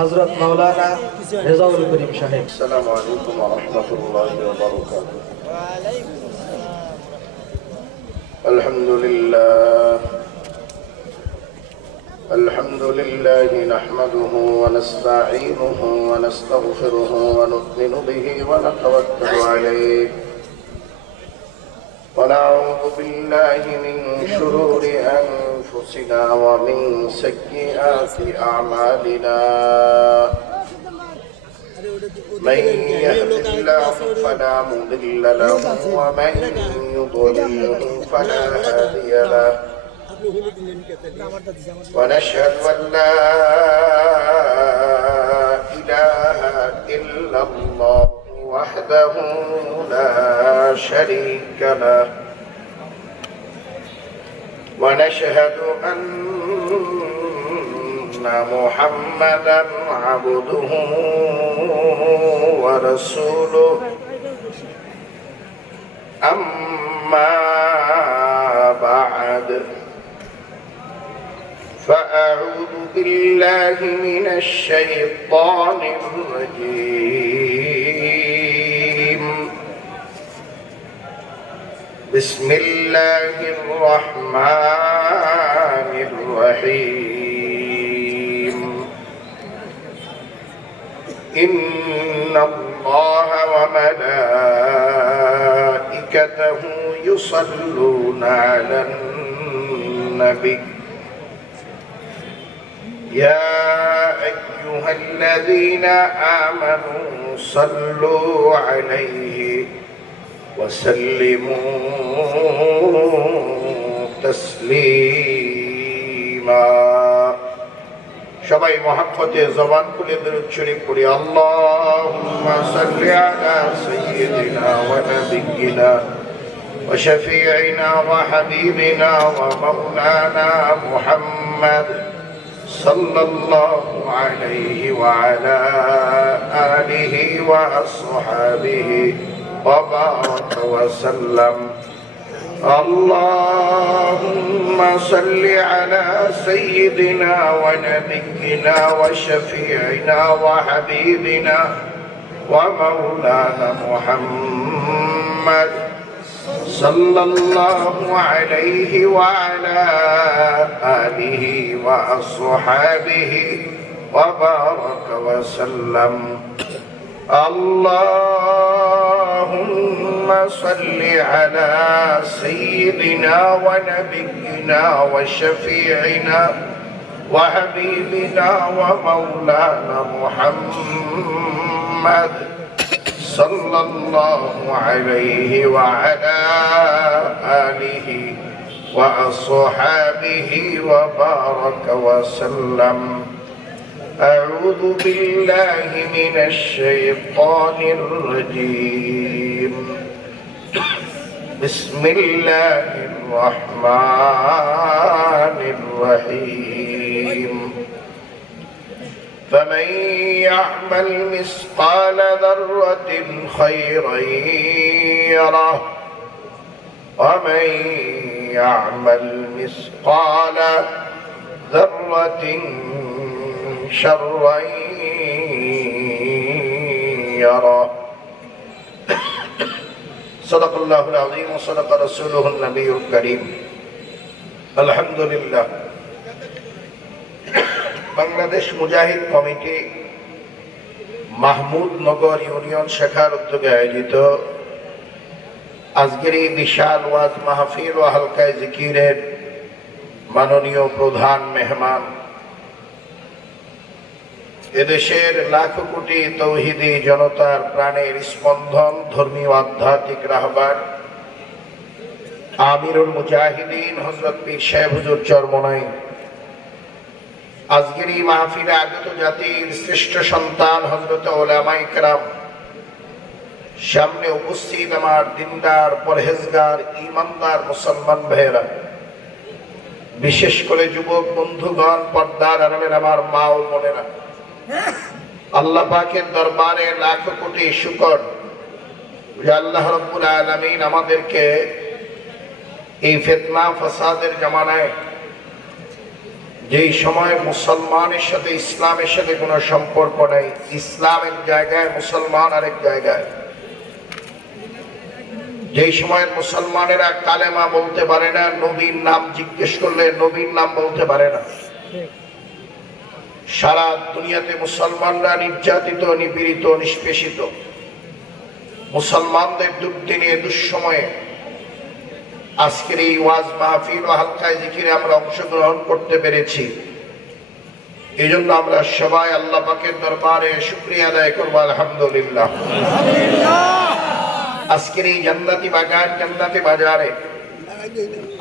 হযরত মাওলানা রেজাউল করিম সাহেব। আসসালামু আলাইকুম ওয়া রাহমাতুল্লাহি ওয়া বারাকাতুহু। আলহামদুলিল্লাহ নাহমাদুহু ওয়া নাস্তাঈনুহু ওয়া নাস্তাগফিরুহু ওয়া নু'মিনু বিহি ওয়া নাতাওয়াক্কালু আলাইহি ওয়া না'উযু বিল্লাহি মিন শুরুরি আনফুসিনা ওয়া মিন সাইয়্যাতি আ'মালিনা। من يهد الله فلا مضل له ومن يضلل فلا هادي له ونشهد أن لا إله إلا الله وحده لا شريك له ونشهد أن محمدا عبده ورسوله أما بعد فأعوذ بالله من الشيطان الرجيم بسم الله الرحمن الرحيم إن الله وملائكته يصلون على النبي يا أيها الذين آمنوا صلوا عليه وسلموا تسليما। সবাই মহব্বতে জবান খুলে দরুদ শরীফ পড়ি। আল্লাহুম্মা সাল্লি আলা সাইয়্যিদিনা ওয়া নাবিয়্যিনা ওয়া শাফীঈনা ওয়া হাবিবিনা ওয়া মাওলানা মুহাম্মদ সাল্লাল্লাহু আলাইহি ওয়া আলা আলিহি ওয়া আসহাবিহি ওয়া বারাকা ওয়া সাল্লাম। اللهم صل على سيدنا ونبينا وشفيعنا وحبيبنا ومولانا محمد صلى الله عليه وعلى آله وأصحابه وبارك وسلم. اللهم صل على سيدنا ونبينا وشفيعنا وحبيبنا ومولانا محمد صلى الله عليه وعلى آله وأصحابه وبارك وسلم. أعوذ بالله من الشيطان الرجيم بسم الله الرحمن الرحيم فمن يعمل مثقال ذرة خيرا يره ومن يعمل مثقال ذرة شرا يره صدق الله العظيم وصدق رسوله النبي الكريم. الحمد لله. বাংলাদেশ মুজাহিদ কমিটি মাহমুদনগর ইউনিয়ন শাখার উদ্যোগে আয়োজিত আজকের এই বিশাল ওয়াজ মাহফিল ও হালকায় জিকিরের মাননীয় প্রধান মেহমান, এদেশের লাখো কোটি তৌহিদি জনতার প্রাণের স্পন্দন, ধর্মীয় আধ্যাত্মিক রাহবার আমিরুল মুজাহিদিন হযরত পীর সাহেব হুজুর চরমনাই, আজকের এই মাহফিলে আগত জাতির শ্রেষ্ঠ সন্তান হযরত উলামায়ে কেরাম, সামনে উপস্থিত আমার দিনদার পরহেজগার ঈমানদার মুসলমান ভাইয়েরা, বিশেষ করে যুবক বন্ধুগণ, পর্দার আড়ালের আমার মা ও বোনেরা, আল্লাহ পাকের দরবারে লাখো কোটি শুকর যে আল্লাহ রাব্বুল আলামিন আমাদেরকে এই ফিতনা ফাসাদের জামানায় যেই সময় মুসলমানের সাথে ইসলামের সাথে কোনো সম্পর্ক নেই, ইসলাম এক জায়গায়, মুসলমান আরেক জায়গায়। যেই সময় মুসলমানেরা কালেমা বলতে পারে না, নবীর নাম জিজ্ঞেস করলে নবীর নাম বলতে পারে না। সারা দুনিয়াতে মুসলমানরা নির্যাতিত, নিপীড়িত, নিষ্পেষিত। মুসলমানদের দুর্দিনে, দুঃসময়ে আজকের এই ওয়াজ মাহফিল ও হালকায় জিকিরে আমরা অংশগ্রহণ করতে পেরেছি। এই জন্য আমরা সবাই আল্লাহ পাকের দরবারে শুকরিয়া আদায় করবো, আলহামদুলিল্লাহ। আজকের এই জান্নাতি বাগান, জান্নাতি বাজারে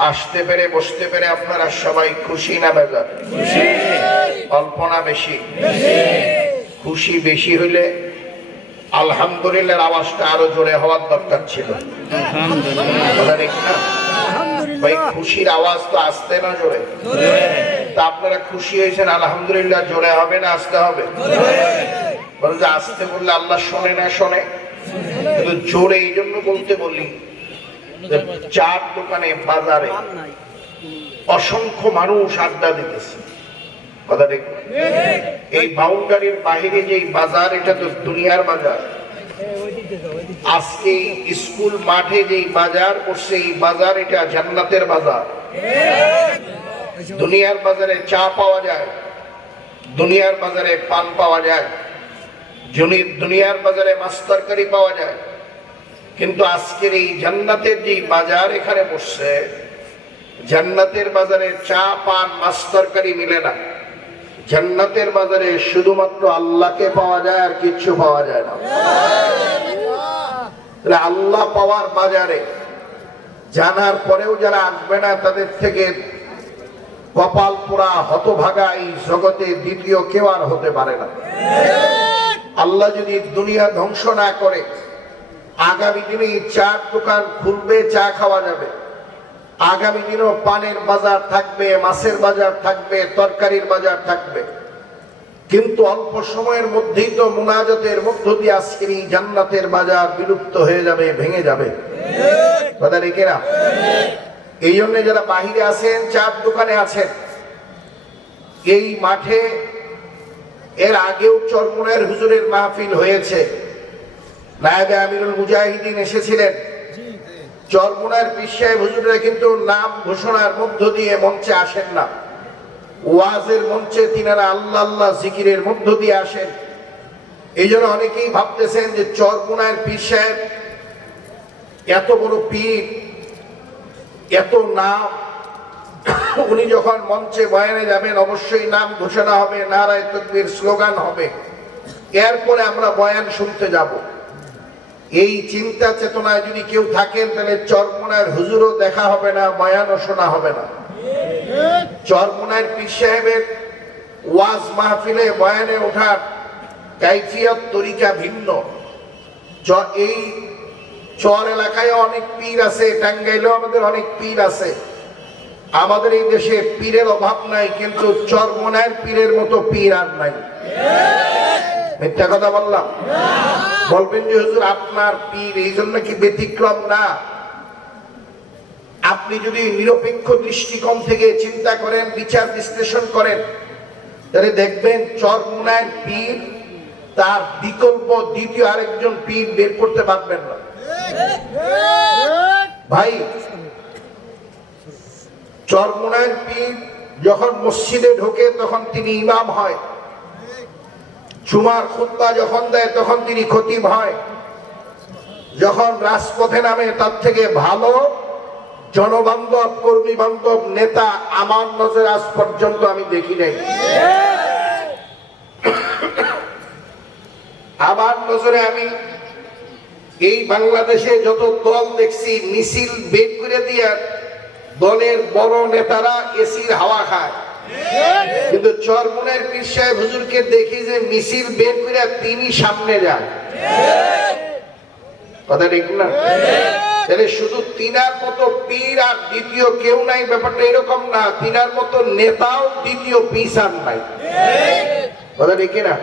আসতে পেরে, বসতে পেরে আপনারা সবাই খুশি না বেজার? অল্প না বেশি? খুশি বেশি হইলে আলহামদুলিল্লাহ আওয়াজটা আরো জোরে হওয়ার দরকার ছিল। ভাই, খুশির আওয়াজ তো আসতে না জোরে? তা আপনারা খুশি হয়েছেন, আলহামদুলিল্লাহ জোরে হবে না আসতে হবে? বলে যে আসতে বললে আল্লাহ শোনে না? শোনে, কিন্তু জোরে এই জন্য বলতে বলি, চার দোকানে, বাজারে অসংখ্য মানুষ আড্ডা দিতেছে। কথা ঠিক? এই বাউন্ডারির বাহিরে যে বাজার, এটা তো দুনিয়ার বাজার। আজকে স্কুল মাঠে যে বাজার করছে, এই বাজার এটা জান্নাতের বাজার। দুনিয়ার বাজারে চা পাওয়া যায়, দুনিয়ার বাজারে পান পাওয়া যায়, দুনিয়ার বাজারে মাছ তরকারি পাওয়া যায়, কিন্তু আজকের এই জান্নাতের যে বাজার এখানে বসছে, জান্নাতের বাজারে চা পান মাছ তরকারি মিলে না। জান্নাতের বাজারে শুধুমাত্র আল্লাহকে পাওয়া যায়, আর কিচ্ছু পাওয়া যায় না। আল্লাহ পাওয়ার বাজারে জানার পরেও যারা আসবে না, তাদের থেকে কপাল পোড়া, হতভাগা এই জগতে দ্বিতীয় কেউ আর হতে পারে না। আল্লাহ যদি দুনিয়া ধ্বংস না করে, আগামী দিনে চার দোকান খুলবে, চা খাওয়া যাবে। আগামী দিনেও পানের বাজার থাকবে, মাছের বাজার থাকবে, তরকারির বাজার থাকবে। কিন্তু অল্প সময়ের মধ্যেই তো মুনাজাতের মধ্য দিয়ে আজকের এই জান্নাতের বাজার বিলুপ্ত হয়ে যাবে, ভেঙে যাবে। কথা রেখে না? এই জন্য যারা বাহিরে আছেন, চার দোকানে আছেন, এই মাঠে এর আগেও চরমোনায়ের হুজুরের মাহফিল হয়েছে। নায়েবে আমিরুল মুজাহিদিন এসেছিলেন। চরমোনায়ের পীর সাহেব হুজুররা কিন্তু নাম ঘোষণার মধ্য দিয়ে মঞ্চে আসেন না। ওয়াজের মঞ্চে তিনারা আল্লাহ আল্লাহ জিকিরের মধ্য দিয়ে আসেন। এই জন্য অনেকেই ভাবতেছেন যে চরমোনায়ের পীর সাহেব এত বড় পীর, এত নাম, উনি যখন মঞ্চে বয়ানে যাবেন অবশ্যই নাম ঘোষণা হবে, নারায়ে তাকবীর স্লোগান হবে, এরপরে আমরা বয়ান শুনতে যাব। এই চিন্তা চেতনায় যদি কেউ থাকেন, তাহলে চরমোনায়ের হুজুরও দেখা হবে না, বয়ানও শোনা হবে না। চরমোনায়ের পীর সাহেবের ওয়াজ মাহফিলে বয়ানে ওঠার কাইফিয়ত, তরিকা ভিন্ন। এই চর এলাকায় অনেক পীর আছে, টাঙ্গাইলেও আমাদের অনেক পীর আছে। আমাদের এই দেশে পীরের অভাব নাই, কিন্তু চরমোনায়ের পীরের মতো পীর আর নাই। মিথ্যা কথা বললাম? বলবেন যে হুজুর আপনার পীর এই জন্য কি ব্যতিক্রম? না, আপনি যদি নিরপেক্ষ দৃষ্টিকোণ থেকে চিন্তা করেন, বিচার বিশ্লেষণ করেন, তাহলে দেখবেন চরমোনায়ের পীর তার বিকল্প দ্বিতীয় আরেকজন পীর বের করতে পারবেন না। ভাই, চরমোনায়ের পীর যখন মসজিদে ঢোকে তখন তিনি ইমাম হয়, জুমার খুতবা যখন দেয় তখন তিনি খতিব হয়, যখন রাজপথে নামে তার থেকে ভালো জনবান্ধব, কর্মী বান্ধব নেতা আমার নজরে আজ পর্যন্ত আমি দেখি নাই। আমার নজরে আমি এই বাংলাদেশে যত দল দেখছি, মিছিল বের করে দিয়ে দলের বড় নেতারা এসির হাওয়া খায়, কিন্তু চরমোনায়ের পীর সাহেব হুজুরকে দেখি যে মিছিল বের করে তিনি সামনে যান। কথা ঠিক না? তাহলে শুধু তিনার মতো পীর আর দ্বিতীয় কেউ নাই, ব্যাপারটা এরকম না। তিনার মতো নেতাও দ্বিতীয় পিসার নাই। কথা ঠিক না?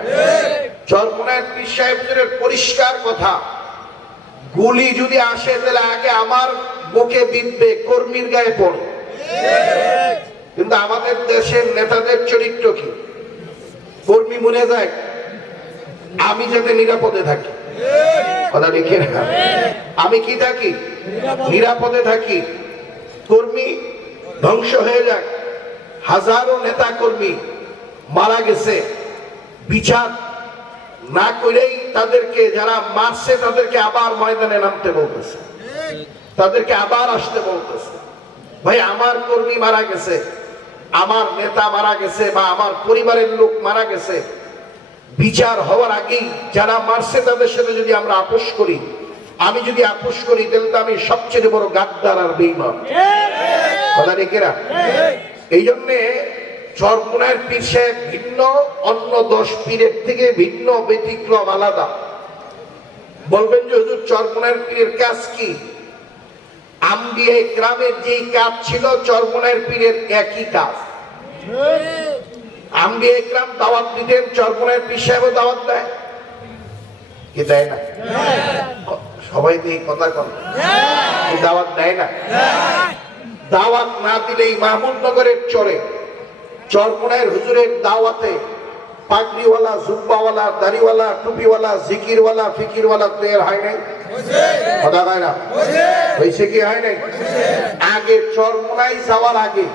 চরমোনায়ের পীর সাহেব হুজুরের পরিষ্কার কথা, গুলি যদি আসে তাহলে আগে আমার বুকে বিঁধবে, কর্মীর গায়ে পড়ে। কিন্তু আমাদের দেশের নেতাদের চরিত্র কি? কর্মী মরে যায়, আমি যাতে নিরাপদে থাকি, কথা লিখে না, আমি কি থাকি? নিরাপদে থাকি। কর্মী ধ্বংস হয়ে যাক, হাজারো নেতা কর্মী মারা গেছে, বিচার না করেই তাদেরকে যারা মারছে তাদেরকে আবার ময়দানে নামতে বলতেছে, তাদেরকে আবার আসতে বলতেছে। ভাই, আমার কর্মী মারা গেছে, আমার নেতা মারা গেছে, বা আমার পরিবারের লোক মারা গেছে, বিচার হওয়ার আগেই যারা মারছে তাদের সাথে যদি আমরা আপোষ করি, আমি যদি আপোষ করি, তাহলে তো আমি সবচেয়ে বড় গাদ্দার আর বেঈমান, কথা লিখে না। এই জন্যে চরমোনাইয়ের পীর সাহেব ভিন্ন, অন্য 10 পীরের থেকে ভিন্ন, ব্যতিক্রম, আলাদা। বলবেন যে হুজুর চরমোনাইয়ের পীরের কাজ কি? আম্বিয়া ইকরামের যেই কাজ ছিল চরমোনাইয়ের পীরের একই কাজ। আম্বিয়া ইকরাম দাওয়াত দিতেন, চরমোনাইয়ের পীর সাহেবও দাওয়াত দেয়, কি দেয় না? সবাই তো এই কথা কন, দাওয়াত দেয় না? দাওয়াত না দিলেই মাহমুদনগরের চরে চরমোনাইয়ের হুজুরের দাওয়াতে পাগড়িওয়ালা, জুব্বাওয়ালা, দাড়িওয়ালা, টুপিওয়ালা, জিকিরওয়ালা, ফিকিরওয়ালা তৈরি হয় নাই? কথা হয় না? হয়েছে কি হয় নাই? আগে চরমোনাই যাওয়ার আগে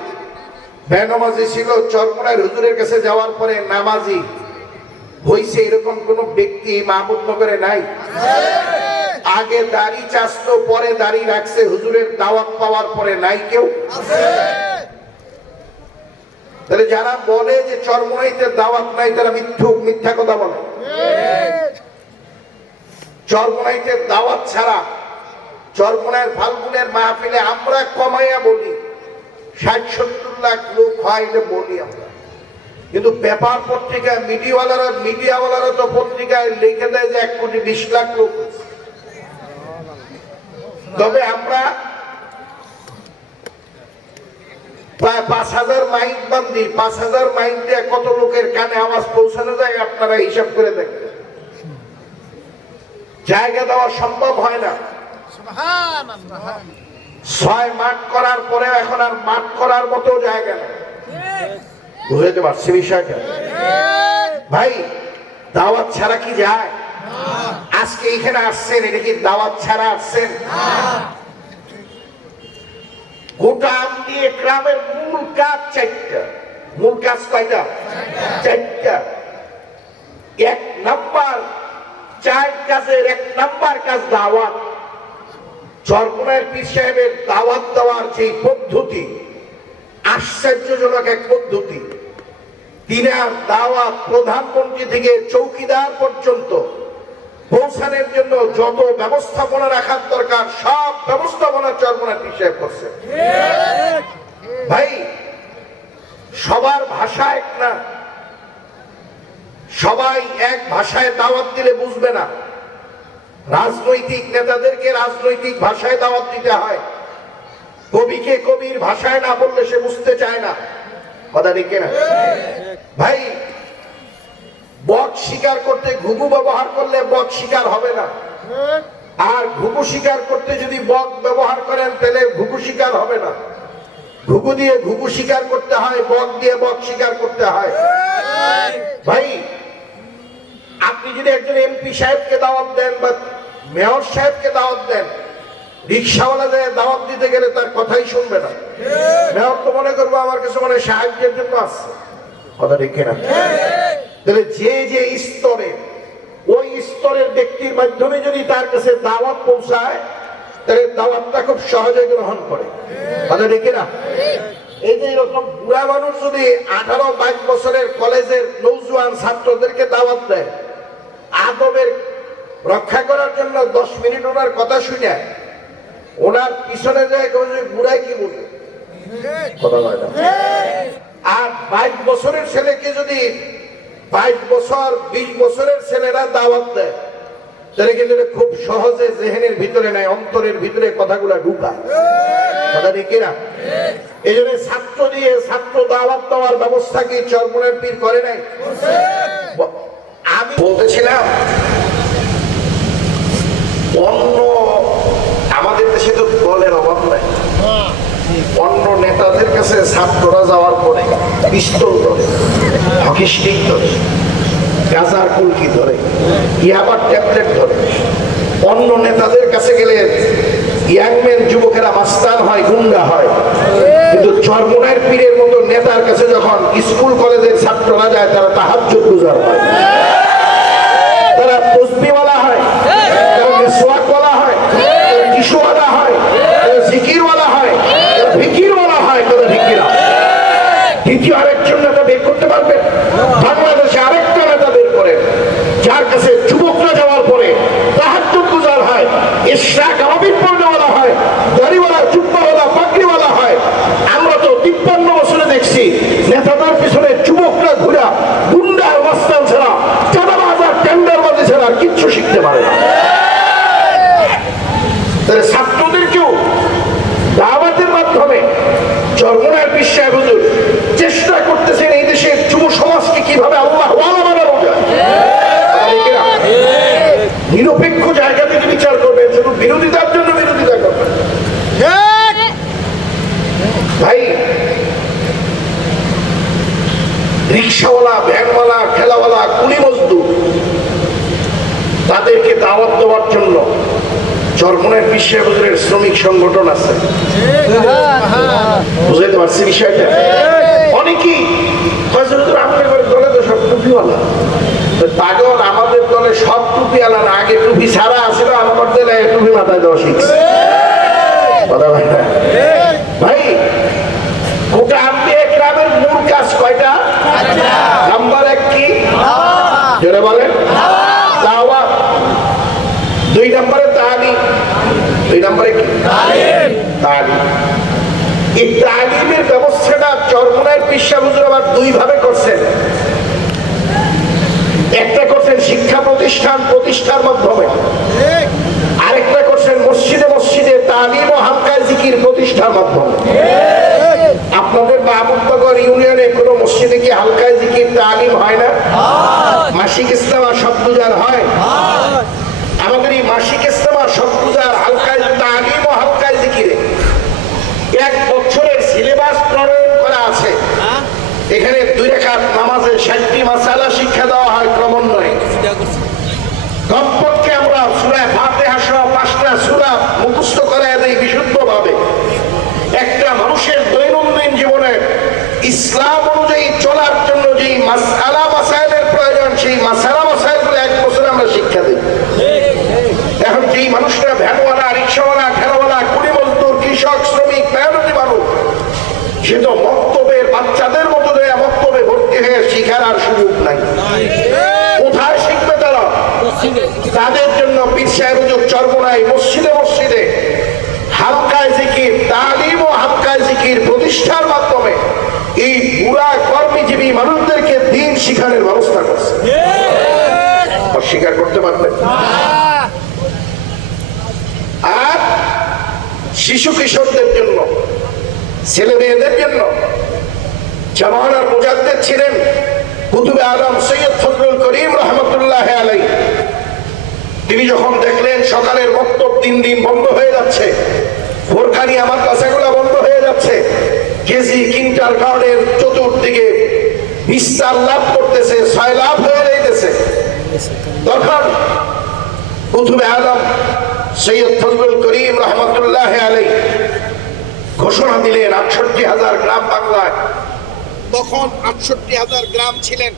বেনামাজি ছিল, চরমোনাইয়ের হুজুরের কাছে যাওয়ার পরে নামাজি হয়েছে এরকম কোন ব্যক্তি মাহমুদনগরে নাই। আগে দাড়ি চাষতো, পরে দাড়ি রাখছে হুজুরের দাওয়াত পাওয়ার পরে নাই কেউ। তাহলে যারা বলে যে চরমোনাইতে দাওয়াত নাই, তারা মিথ্যা কথা বলে। চরমোনাইতে দাওয়াত ছাড়া চরমোনাইয়ের ফাল্গুনের মাহফিলে আমরা কমাইয়া বলি 60-70 লাখ লোক হয়, এটা বলি আমরা। কিন্তু পেপার পত্রিকা মিডিয়াওয়ালারা তো পত্রিকায় লিখে দেয় যে 1,20 লাখ লোক। তবে আমরা প্রায় 5,000 মাইক বান্ধি, 5,000 মাইক দিয়ে কত লোকের কানে আওয়াজ পৌঁছানো যায় আপনারা হিসাব করে দেখবেন। জায়গা দেওয়া সম্ভব হয় না। 6 মাঠ করার পরে এখন আর মাঠ করার মতো জায়গা নেই। বুঝতে পারছি বিষয়টা? ভাই, দাওয়াত ছাড়া কি যায়? আজকে এখানে আসছেন, এটা কি দাওয়াত ছাড়া আসছেন? গোটা আম্বিয়া ইকরামের মূল কাজ 4টা। মূল কাজ কয়টা? 4টা। 1 নাম্বার, 4 কাজের 1 নাম্বার কাজ দাওয়াত। চরমোনাইয়ের পীর সাহেবের দাওয়াত দেওয়ার যে পদ্ধতি, আশ্চর্যজনক এক পদ্ধতি। তিনার দাওয়াত প্রধানমন্ত্রী থেকে চৌকিদার পর্যন্ত পৌঁছানোর জন্য যত ব্যবস্থাপনা রাখার দরকার, সব ব্যবস্থাপনা চরমোনাইয়ের পীর সাহেব করছে। ভাই, সবার ভাষা এক না, সবাই এক ভাষায় দাওয়াত দিলে বুঝবে না। রাজনৈতিক নেতাদেরকে রাজনৈতিক ভাষায় দাওয়াত দিতে হয়, কবিকে কবির ভাষায় না বললে সে বুঝতে চায় না, কথা লিখে না। ভাই, বক শিকার করতে ঘুঘু ব্যবহার করলে বক শিকার হবে না, আর ঘুঘু শিকার করতে যদি বক ব্যবহার করেন তাহলে ঘুঘু শিকার হবে না। ঘুঘু দিয়ে ঘুঘু শিকার করতে হয়, বক দিয়ে বক শিকার করতে হয়। ভাই, আপনি যদি একজন এমপি সাহেবকে দাওয়াত দেন বা মেয়র সাহেবকে দাওয়াত দেন, রিক্সাওয়ালা দাওয়াত দিতে গেলে তার কথাই শুনবে না। মেয়র তো মনে করবো আমার কাছে মানে সাহায্যের জন্য আসছে, কথা ঠিক না? তাহলে যে যে স্তরে, ওই স্তরের ব্যক্তির মাধ্যমে যদি তার কাছে দাওয়াত পৌঁছায়, তাহলে দাওয়াতটা খুব সহজে গ্রহণ করে, কথা ঠিক না? এই যে এরকম বুড়া মানুষ যদি 18-22 বছরের কলেজের নৌজওয়ান ছাত্রদেরকে দাওয়াত দেয়, আদবের রক্ষা করার জন্য 10 মিনিট ওনার কথা শুনে ওনার পিছনে যায় বুড়াই কি বলবে, কথা হয় না। আর 22 বছরের ছেলেকে যদি 22 বছর 20 বছরের ছেলেরা দাওয়াত দেয়, তাহলে কিন্তু খুব সহজে জেহেনের ভিতরে নাই, অন্তরের ভিতরে কথাগুলা ঢুকায়, কথা ঠিক না? এই জন্য ছাত্র দিয়ে ছাত্র দাওয়াত দেওয়ার ব্যবস্থা কি চরমোনাইয়ের পীর করে নাই? আমি বলতেছিলাম, অন্য আমাদের দেশে তো দলের অভাব নাই, অন্য নেতাদের কাছে ছাত্ররা যাওয়ার পরে পিস্তল ধরে, হকি স্টিক ধরে, গাজার কুলকি ধরে, ইয়াবার ট্যাবলেট ধরে। অন্য নেতাদের কাছে গেলে ইয়াংম্যান যুবকেরা মাস্তান হয়, গুন্ডা হয়, কিন্তু চরমোনাইর পীরের মতো নেতার কাছে যখন স্কুল কলেজের ছাত্ররা যায় তারা তাহাজ্জুদ গুজার হয়, তারা তসবিহওয়ালা হয়, তারা মিসওয়াকওয়ালা হয়, তারা টিস্যুওয়ালা হয়, তারা জিকিরওয়ালা হয়, তারা ভিকিরওয়ালা হয়, তারা ভিকিরা। দ্বিতীয় আরেকজন নেতা বের করতে পারবে? বাংলাদেশে আরেকটা নেতা বের করেন যার কাছে যুবকরা যাওয়ার পরে তাহাজ্জুদ গুজার হয়, ইশরাক আবির পড়নেওয়ালা হয়, দাড়িওয়ালা, জুব্বাওয়ালা, পাগড়িওয়ালা হয়। আমরা তো 53 বছরে দেখছি নেতাদের পিছনে যুবকরা ঘুরা গুন্ডা আর মাস্তান ছাড়া, চাঁদাবাজ আর টেন্ডারবাজি ছাড়া আর কিচ্ছু শিখতে পারে না। তাহলে ছাত্রদেরকেও দাওয়াতের মাধ্যমে চরমোনাইর পীর সাহেব হুজুর চেষ্টা করতেছেন এই দেশের যুব সমাজকে কিভাবে আল্লাহ ওয়ালা বানানো যায়। নিরপেক্ষ জায়গা থেকে বিচার করবেন, শুধু বিরোধিতার জন্য বিরোধিতা করবেন। ভাই, রিক্সাওয়ালা, ভ্যানওয়ালা, ঠেলাওয়ালা, কুলি মজদুর, তাদেরকে দাওয়াত দেওয়ার জন্য চরমোনাইর পীর সাহেব হুজুরের শ্রমিক সংগঠন আছে। বুঝাইতে পারছি বিষয়টা? অনেকেই আমাদের দলে তো সব টুপিওয়ালা, পাগল, আমাদের দলে সব টুপিওয়ালা না, আগে টুপি ছাড়া আছিল, আমার দলে টুপি মাথায় দেওয়া শিখছে। ভাই, গোটা আমি এক গ্রামের মূল কাজ কয়টা? নাম্বার 1 কি? জোরে বলেন। দাওয়াত। 2 নম্বরে তালিম। 2 নম্বরে কি? তালিম। এই তালিমের ব্যবস্থাটা চরমোনাইর পীর সাহেব হুজুর আবার 2 ভাবে করছেন। একটা করছেন শিক্ষা প্রতিষ্ঠার মাধ্যমে, আরেকটা করছেন মসজিদে মসজিদে তালিম ও হালকায় জিকির প্রতিষ্ঠার মাধ্যমে। আপনাদের মাহমুদনগর ইউনিয়নে কোন মসজিদে কি হালকায় জিকির তালিম হয় না? মাসিক ইজতেমা সব পূজার হয়। আমাদের এই মাসিক ইজতেমা সব পূজার হালকায় তালিম ও হালকায় জিকিরে 1 বছরের সিলেবাস প্রণয়ন করা আছে। এখানে 2 রাকাত নামাজে 60টি মাসালা শিক্ষা দেওয়া হয় ক্রমান্বয়ে। কমপক্ষে আমরা সূরা ফাতিহা সহ 5টা সূরা মুখস্থ করায় দেই বিশুদ্ধভাবে। একটা মানুষের দৈনন্দিন জীবনে ইসলাম অনুযায়ী চলার জন্য যেই মাসাইলের প্রয়োজন, সেই মাসাইলগুলো 1 বছরে আমরা শিক্ষা দিই। এখন যেই মানুষরা ভ্যানওয়ালা, রিক্সাওয়ালা, ঠেলাওয়ালা, কুলি মজদুর, কৃষক, শ্রমিক, মেহনতি মানুষ, সে তো মক্তবের বাচ্চাদের মতো দেয়া মক্তবে ভর্তি হয়ে শিখার আর সুযোগ নাই। কোথায় শিখবে তারা? তাদের জন্য পীর সাহেব হুজুর চরমোনাই মসজিদে মসজিদে হালকায় জিকির তালিম ও হালকায় জিকির প্রতিষ্ঠার মাধ্যমে এই বুড়া কর্মজীবী মানুষদেরকে দ্বীন শিখানোর ব্যবস্থা করছে। অস্বীকার করতে পারবেন? আর শিশু কিশোরদের জন্য, ছেলে মেয়েদের জন্য জামানার মুজাদ্দিদ ছিলেন কুতুবে আলম সৈয়দ ফজলুল করিম রহমতুল্লাহ আলাইহি। তিনি যখন দেখলেন সকালের মক্তব দিন দিন বন্ধ হয়ে যাচ্ছে, ভোরখানি আমার কাছাগুলো বন্ধ হয়ে যাচ্ছে, কেজি কিন্টার গার্ডের চতুর্দিকে বিস্তার লাভ করতেছে, 6 লাভ হয়ে যাইতেছে, তখন কুতুবে আলম সৈয়দ ফজলুল করিম রহমতুল্লাহ আলাইহি ঘোষণা দিলেন 68,000 গ্রাম বাংলায়, তখন 68,000 গ্রাম ছিলেন,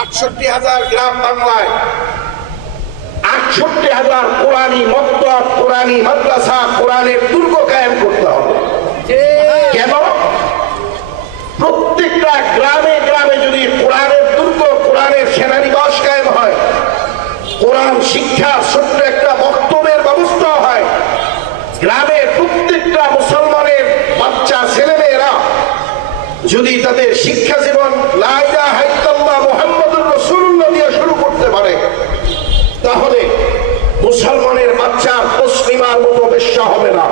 68,000 গ্রাম বাংলায় 68,000 কোরআনী মক্তব, কোরআনী মাদ্রাসা, কোরআনের দুর্গ কায়েম করতে হবে। কেন? প্রত্যেকটা গ্রামে গ্রামে যদি কোরআনের দুর্গ, কোরআনের সেনানিবাস কায়েম হয়, কোরআন শিক্ষা ছোট্ট একটা মক্তবের ব্যবস্থা হয়, গ্রামে প্রত্যেকটা মুসলমানের বাচ্চা ছেলেমেয়েরা যদি তাদের শিক্ষা জীবন লা ইলাহা ইল্লাল্লাহ মুহাম্মাদুর রাসূলুল্লাহ দিয়ে শুরু করতে পারে, তাহলে মুসলমানের বাচ্চা তসলিমার মতো বেশ্যা হবে না,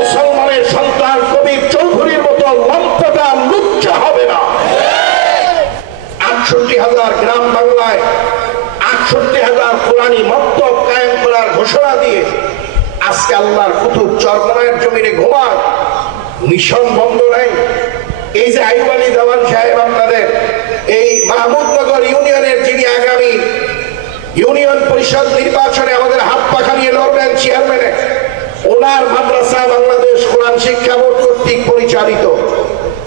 মুসলমানের সন্তান কবির চৌধুরীর মতো লম্পটা লুচ্চা হবে না। 68,000 গ্রাম বাংলায় 68,000 কোরআনী মক্তব কায়েম করার ঘোষণা দিয়ে আজকে আল্লাহর কুতুব চরমনায়ের জমিনে ঘুমায়, মিশন বন্ধ নাই। এই যে আইয়ুব আলী দেওয়ান সাহেব আপনাদের এই মাহমুদনগর ইউনিয়নের, যিনি আগামী ইউনিয়ন পরিষদ নির্বাচনে আমাদের হাত পাখা নিয়ে লড়বেন চেয়ারম্যানে, ওনার মাদ্রাসা বাংলাদেশ কোরআন শিক্ষা বোর্ড কর্তৃক পরিচালিত।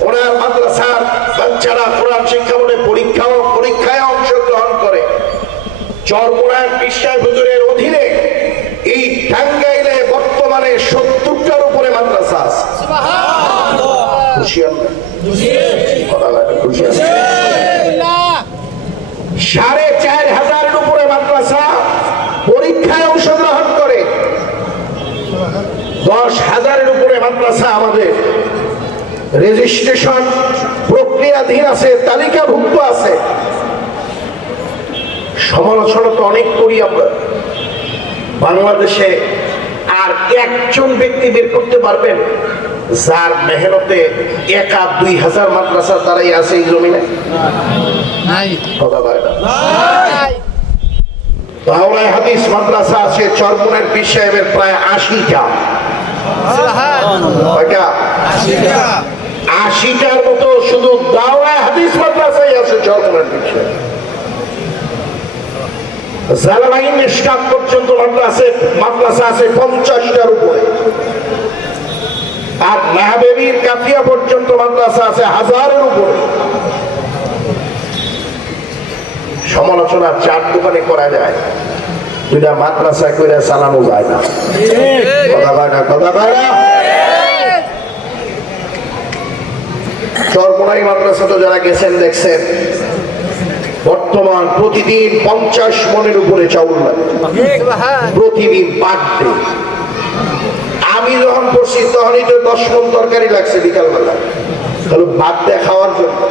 ওনার মাদ্রাসার বাচ্চারা কোরআন শিক্ষা বোর্ডে পরীক্ষায় অংশগ্রহণ করে। চরমোনার পিসাই হুজুরের অধীনে এই টাঙ্গাইলে বর্তমানে 70টার উপরে মাদ্রাসা আছে। খুশি আমরা? 4500-এর উপরে মাদ্রাসা পরীক্ষায় অংশগ্রহণ করে। 10,000-এর উপরে মাদ্রাসা আমাদের রেজিস্ট্রেশন প্রক্রিয়াধীন আছে, তালিকাভুক্ত আছে। সমালোচনা তো অনেক করি আমরা। বাংলাদেশে আর একজন ব্যক্তি বের করতে পারবেন যার মেহনতে 1-2,000 মাদ্রাসা তারাই আছে এই জমিনে? হাওড়ায় হাদিস মাদ্রাসা আছে চরমনের পীর সাহেবের প্রায় 80টা। 80টার মতো শুধু দাওরায় হাদিস মাদ্রাসাই আছে চরমনের পীর সাহেব। জালালাইন ইসলাম পর্যন্ত মাদ্রাসা আছে 50টার উপরে। আর মাহবেবীর কাফিয়া পর্যন্ত মাদ্রাসা আছে 1000-এর উপরে। সমালোচনা চার দোকানে করা যায়, দুইটা মাদ্রাসা করে চালানো যায় না। কথা কয় না, কথা কয় না। চরমোনাই মাদ্রাসা তো যারা গেছেন দেখছেন, বর্তমান প্রতিদিন 50 মনের উপরে চাউল লাগে, প্রতিদিন পার ডে। আমি যখন পড়ছি তখনই তো 10 মন তরকারি লাগছে বিকালবেলা, তাহলে ভাত দিয়ে খাওয়ার জন্য।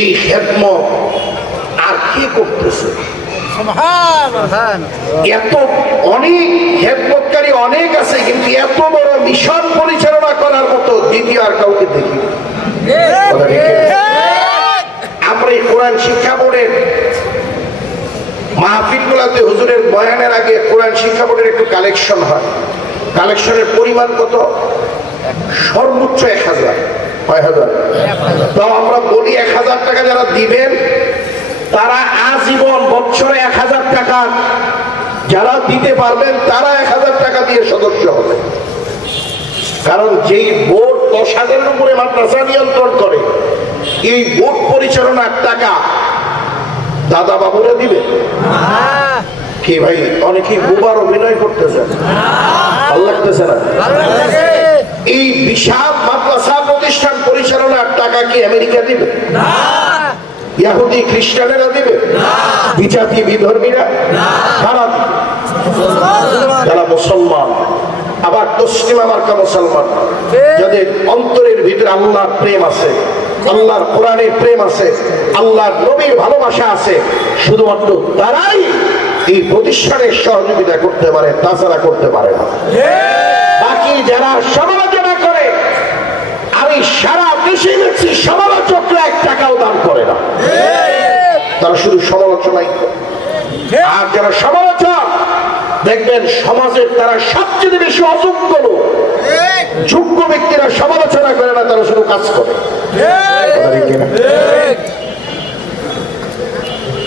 এই খেদমত আর কি করতেছে? এত অনেক খেদমতকারী অনেক আছে, কিন্তু এত বড় মিশন পরিচালনা করার মতো দ্বিতীয় আর কাউকে দেখি। আমরা এই কোরআন শিক্ষা বোর্ডের মাহফিল গুলাতে হুজুরের বয়ানের আগে কোরআন শিক্ষা বোর্ডের একটু কালেকশন হয়। কালেকশনের পরিমাণ কত? সর্বোচ্চ 1000। 5000। তো আমরা বলি 1000 টাকা যারা দিবেন তারা আজীবন বছরে 1000 টাকা যারা দিতে পারবেন তারা 1000 টাকা দিয়ে সদস্য হবে। কারণ যেই বোর্ড 10,000-এর উপরে মাদ্রাসা নিয়ন্ত্রণ করে, এই বোর্ড পরিচালনার টাকা দাদা বাবুরা দিবে কি? ভাই অনেকেই বুবার অভিনয় করতেছেন, ভালো লাগতেছে না? এই বিশাল মাদ্রাসা প্রতিষ্ঠান পরিচালনার টাকা কি আমেরিকা দিবে? ইহুদি খ্রিস্টানেরা দিবে? বিজাতি বিধর্মীরা? তারা যারা মুসলমান, আবার তসলিমা মার্কা মুসলমান, যাদের অন্তরের ভিতরে আল্লাহর প্রেম আছে, আল্লাহর কোরআনের প্রেম আছে, আল্লাহর নবীর ভালোবাসা আছে, শুধুমাত্র তারাই এই প্রতিষ্ঠানের সহযোগিতা করতে পারে, তাছাড়া করতে পারে না। বাকি যারা সমালোচনা করে, আমি সারা দেশে দেখছি সমালোচকরা 1 টাকাও দান করে না, তারা শুধু সমালোচনাই করে। আর যারা সমালোচক দেখবেন সমাজের তারা সবচেয়ে বেশি অযোগ্য লোক, যোগ্য ব্যক্তিরা সমালোচনা করে না, তারা শুধু কাজ করে।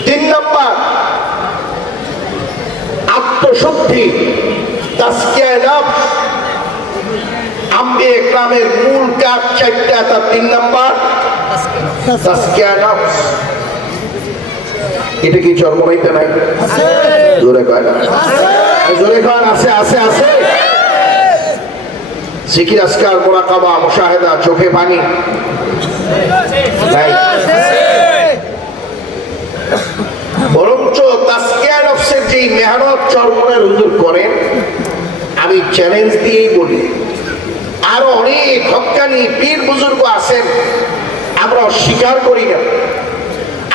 3 নাম্বার, আত্মশুদ্ধি, তাজকিয়ায়ে নফস। আম্বিয়া ইকরামের মূল কাজ 4টা, তার 3 নাম্বার তাজকিয়ায়ে নফস। এটা কি চরমোনাইতে নাই? জোরে কয় না, জোরে কয়। আছে আছে আছে। জিকির, আজকার, মুরাকাবা, মুশাহেদা, চোখে পানি নাই। বরঞ্চ তাজকিয়ায়ে নফসের যে মেহনত চরমোনার হুজুর করেন, আমি চ্যালেঞ্জ দিয়েই বলি, আরো অনেক হক্কানি পীর বুজুর্গ আছেন, আমরা অস্বীকার করি না।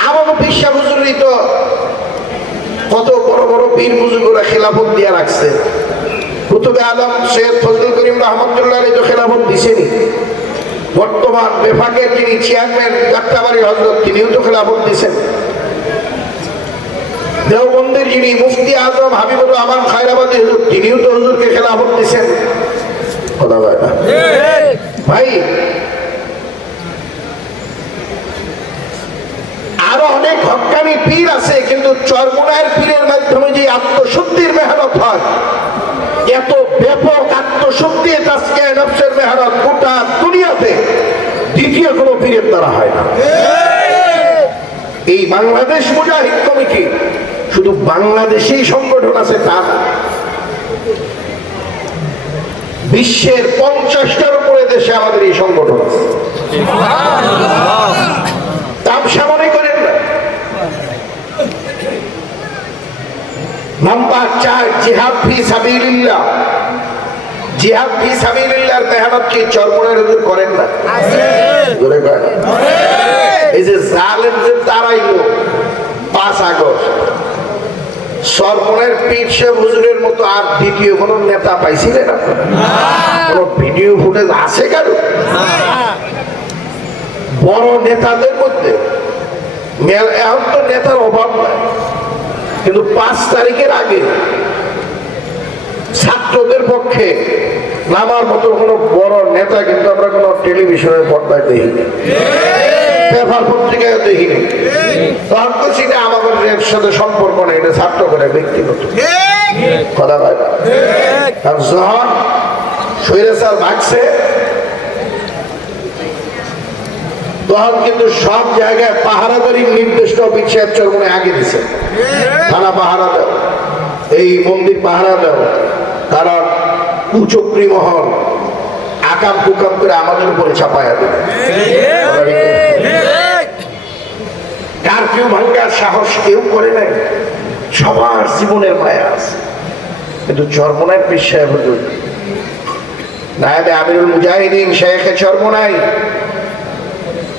আমাকে পিসা হুজুরই তো কত বড় বড় পীর বুজুর্গরা খেলাফত দিয়ে রাখছে। কুতুবে আলম সৈয়দ ফজলুল করিম রহমতুল্লাহ তো খেলাফত দিছেনি। বর্তমান বেফাকের যিনি চেয়ারম্যান যাত্রাবাড়ি হযরত, তিনিও তো খেলাফত দিছেন। দেওবন্দের যিনি মুফতি আজম হাবিবুর রহমান খায়রাবাদী হুজুর, তিনিও তো হুজুরকে খেলাফত দিচ্ছেন। কথা বলে না ভাই। আরো অনেক হক্কানি পীর আছে, কিন্তু চরমোনাইয়ের পীরের মাধ্যমে যে আত্মশুদ্ধির মেহনত হয়, এত ব্যাপক আত্মশুদ্ধি তাজকিয়া নফসের মেহনত গোটা দুনিয়াতে দ্বিতীয় কোনো পীরের দ্বারা হয় না। এই বাংলাদেশ মুজাহিদ কমিটি শুধু বাংলাদেশেই সংগঠন আছে তা না, বিশ্বের 50টার উপরে দেশে আমাদের এই সংগঠন আছে। তামসা মনে করেন না। নাম্বার 4, জিহাদ ফি সাবিলিল্লাহ। জিহাদ ফি সাবিলিল্লাহর মেহনত কি চরমোনাইয়ের হুজুর করেন না? জোরে করেন। এই যে জালেম যে তারাইলো 5 আগস্ট, চরমোনাইয়ের পীর সাহেব হুজুরের মতো আর দ্বিতীয় কোন নেতা পাইছিলেন আপনারা? কোন ভিডিও ফুটেজ আছে কারো? বড় নেতাদের মধ্যে এখন তো নেতার অভাব নাই, কিন্তু 5 তারিখের আগে ছাত্রদের পক্ষে নামার মতো কোন বড় নেতা কিন্তু আমরা কোন টেলিভিশনের পর্দায় দেখিনি, পেপার পত্রিকায় দেখিনি। তখন তো সেটা আমাদের সাথে সম্পর্ক নেই, এটা ছাত্র করে ব্যক্তিগত কথা হয় না। যখন স্বৈরাচার ভাগছে তখন কিন্তু সব জায়গায় পাহারাদারির নির্দেশটাও পীর সাহেব চরমোনাই আগে দিছে, থানা পাহারা দাও, এই মন্দির পাহারা দাও, কারণ কুচক্রি মহল আকাম কুকাম করে আমাদের উপরে চাপায়া দেবে। কারফিউ ভাঙ্গার সাহস কেউ করে নাই, সবার জীবনের মায়া আছে। কিন্তু চরমোনাই পীর সাহেব হুজুর নায়েবে আমিরুল মুজাহিদিন শেখে চরমোনাই,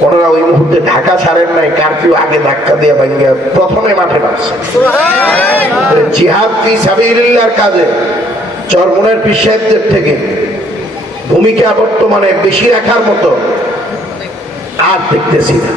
ওনারা ওই মুহূর্তে ঢাকা ছাড়েন নাই, কারফিউ আগে ধাক্কা দিয়ে ভাঙ্গা প্রথমে মাঠে নামছে। জিহাদ ফি সাবিলিল্লাহর কাজে চরমোনাইয়ের পীর সাহেবদের থেকে ভূমিকা বর্তমানে বেশি রাখার মতো আর দেখতেছি না।